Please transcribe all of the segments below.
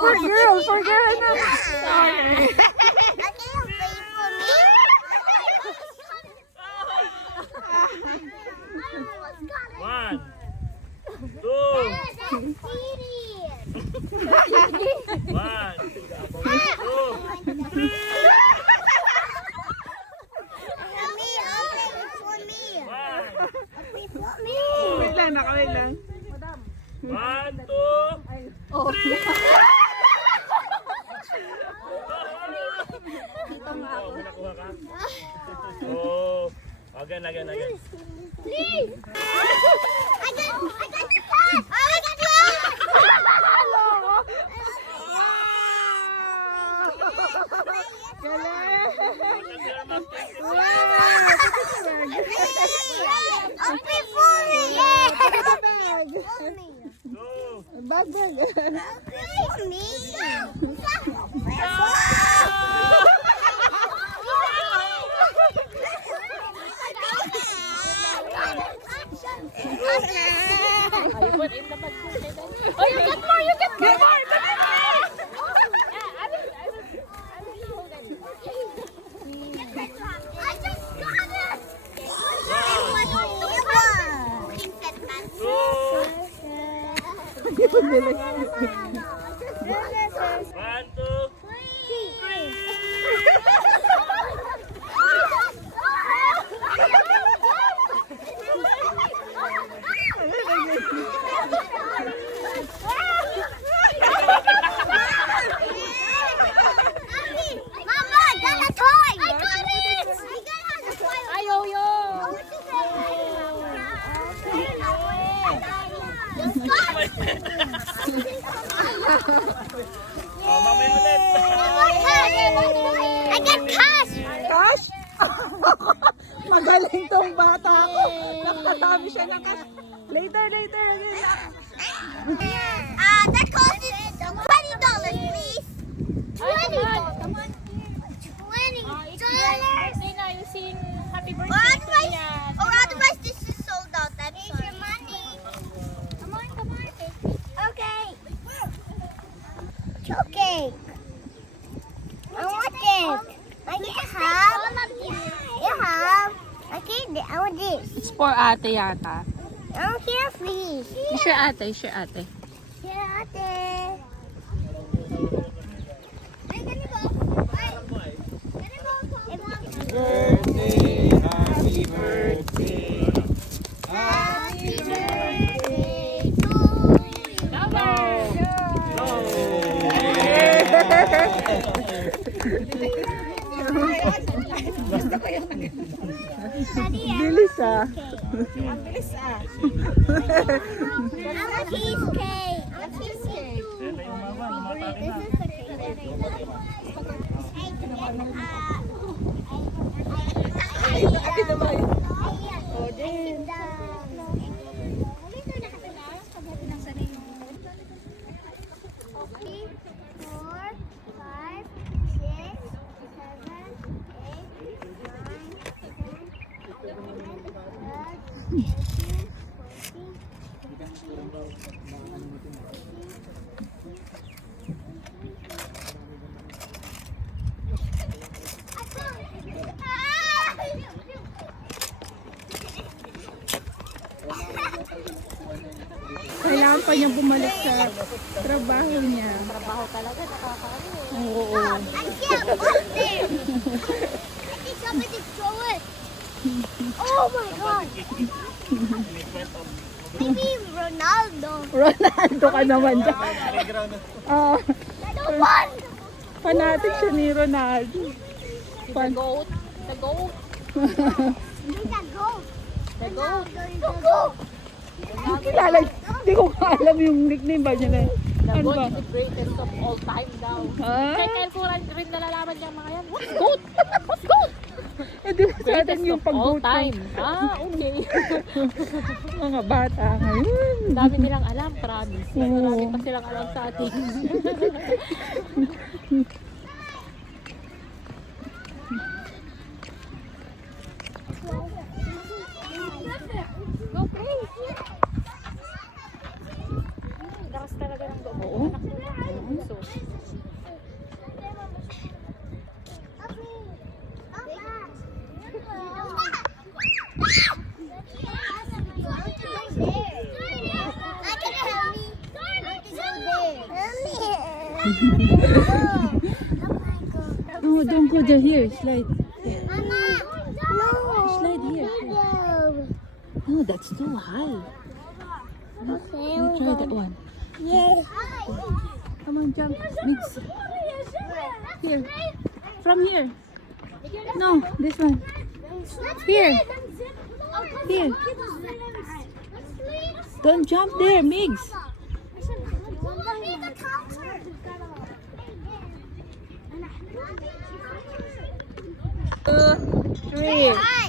For girl na. Okay, you wait for me. One, two, one, two, one. Wait lang, nakawait lang. One, two, three. Oh, may nakuha ka? Oh, again. Please. I got cut. I got Go. Bag. Oh, you get more, you get more. I just got it. One, two, Mama, I got a toy. I got it. Ayoyo. oh, mamaya ulit. I got cash. Cash? Magaling tong bata ko. Nakatami siya ng cash. Later. That cost is $20, please. $20. Or otherwise this is sold out. That's your money. Come on. Okay. Chocolate. I want it. I have. You have. Okay, I want this. It's for ate yata. I want here, please. It's your ate. Here, ate. Ay, gani ba? Ay, gani ba? Birthday, happy birthday. Happy birthday to you. Bilis ah. I want cheesecake. Ito yung mama, lumatake na. Kailangan pa niya bumalik sa trabaho niya. Oo. I can't put there. I think somebody throw it. Oh my god. Maybe Ronaldo. Ronaldo ka naman dyan. Ah, The one. fanatic siya ni Ronaldo. The goat. The goat. The goat. Kilala, hindi ko alam yung nickname ba niya na. The Ano goat ba? is the greatest of all time daw. Ah? Kaya ko rin nalalaman niya mga yan. What's goat? What's goat? Eh di ba sa atin Greatest yung of all pag-goat time. Ah, okay. mga bata ngayon. Ang dami nilang alam, promise. Mas marami pa silang alam sa atin. Go crazy. Lakas talaga ng loob. Oo. So, Oh, don't go there. Here, slide. Mama, no. Slide here. No, that's too high. Okay, You try that one. Yes. Come on, jump. Mix. Here. From here. No, this one. Here. Here. Don't jump there, Migs. Three. Hi.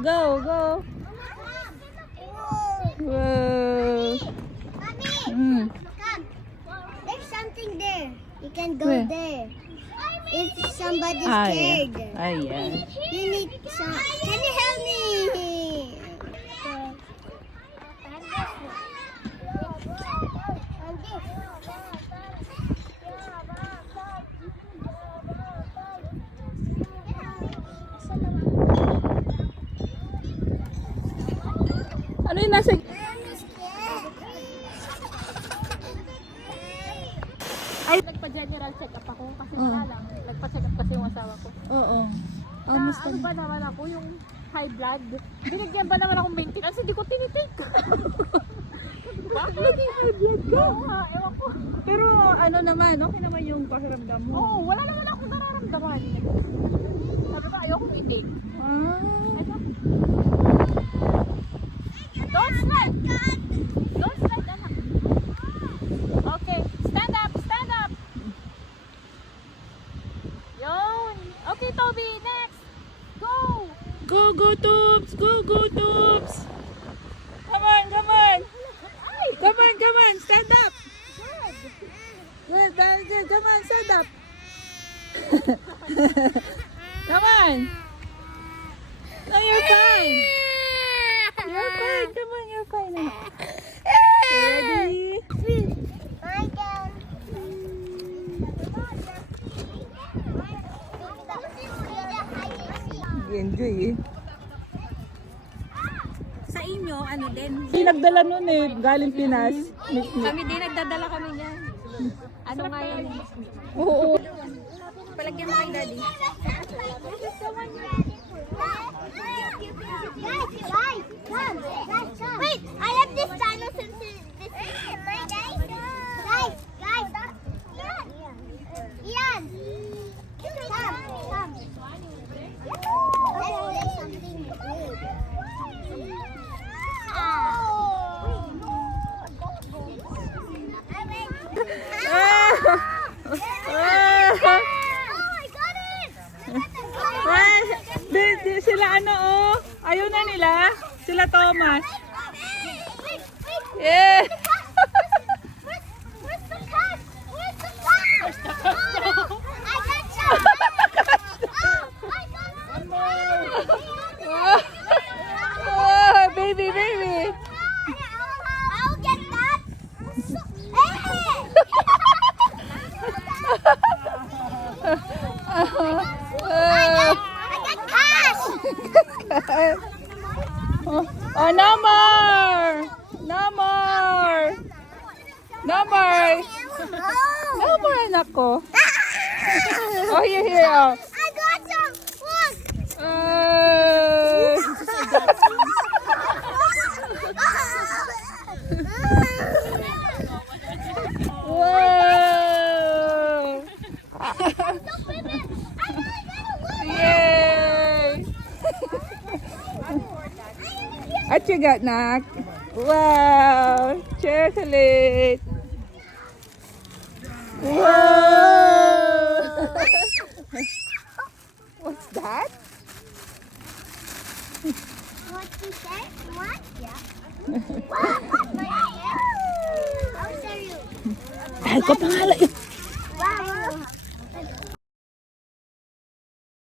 Go, go. Whoa. Mm. Come. There's something there. You can go Where? there. If somebody's Ah, scared. yeah. Ah, yeah. You need some. Can you help me? Ano yung nasa... Nagpa-general check-up ako kasi wala lang. Nagpa-check up kasi yung asawa ko. Oo. Ano ba naman ako, yung high blood. Binigyan ba naman akong maintenance, hindi ko tinitake. Bakit naging high blood ka? Oo nga, ewan ko. Pero ano naman, okay naman yung pakiramdam mo. Oo, wala naman akong nararamdaman. Sabi ba, ayokong i-take. Ah. Don't slide! Don't slide, anak. Okay, stand up, stand up. Yun. Okay, Toby, next. Go! Go, go, Tubes! Go, go, Tubes! Come on, come on! Come on, come on! Stand up! Good, very good. Come on, stand up! Come on! No, you're fine! You're fine! Come on, you're fine. Ready? My turn. Enjoy eh. Sa inyo, ano din? Hindi nagdala nun eh, galing Pinas. Kami din, nagdadala kami niyan. Ano nga yan? Oo. Palagyan mo kay daddy. Guys, come. Wait, I have this channel since this is my guys. Guys. Ian. Come. Let's play something good. I got it! Sila ano oh, ayaw na nila. Sila Thomas. Yeah. Where's the cat? Where's the cat? I got some. I got some. Oh, baby. I'll get that. I got cash. Oh, no more. No more. No more. No more, anak ko. Oh, here. Oh. I got some. Look. Whoa. Yay. What you got, Nak? Wow, chocolate. Whoa. What's that? What you say? What? Yeah. I'll show you. Ay, ko pangalan. Wow.